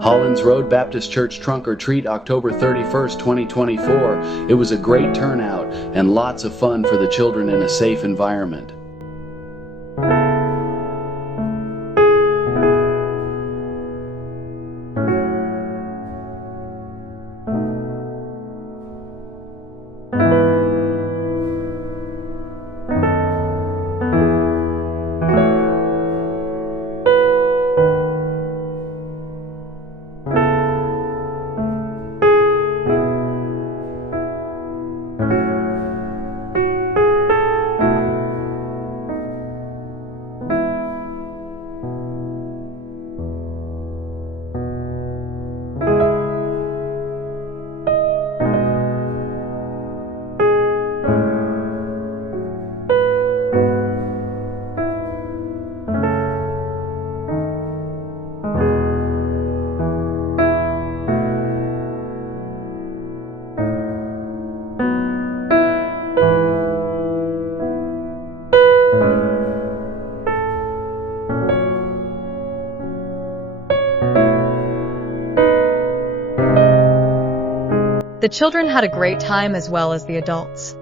Hollins Road Baptist Church Trunk or Treat, October 31st, 2024. It was a great turnout and lots of fun for the children in a safe environment. The children had a great time as well as the adults.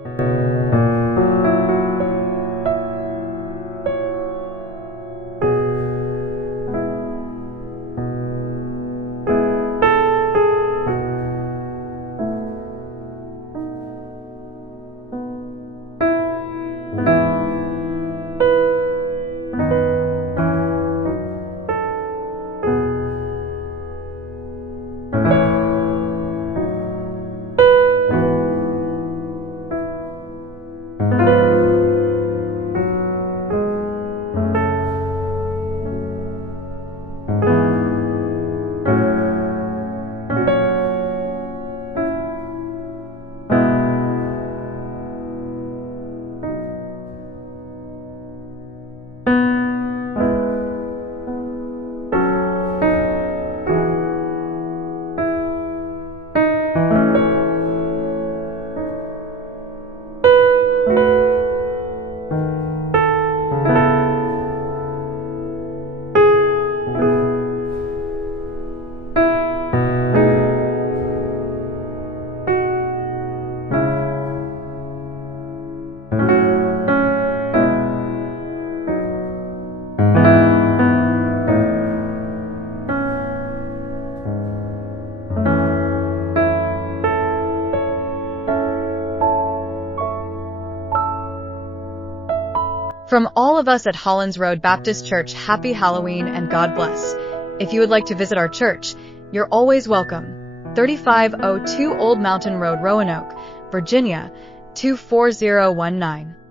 From all of us at Hollins Road Baptist Church, happy Halloween and God bless. If you would like to visit our church, you're always welcome. 3502 Old Mountain Road, Roanoke, Virginia, 24019.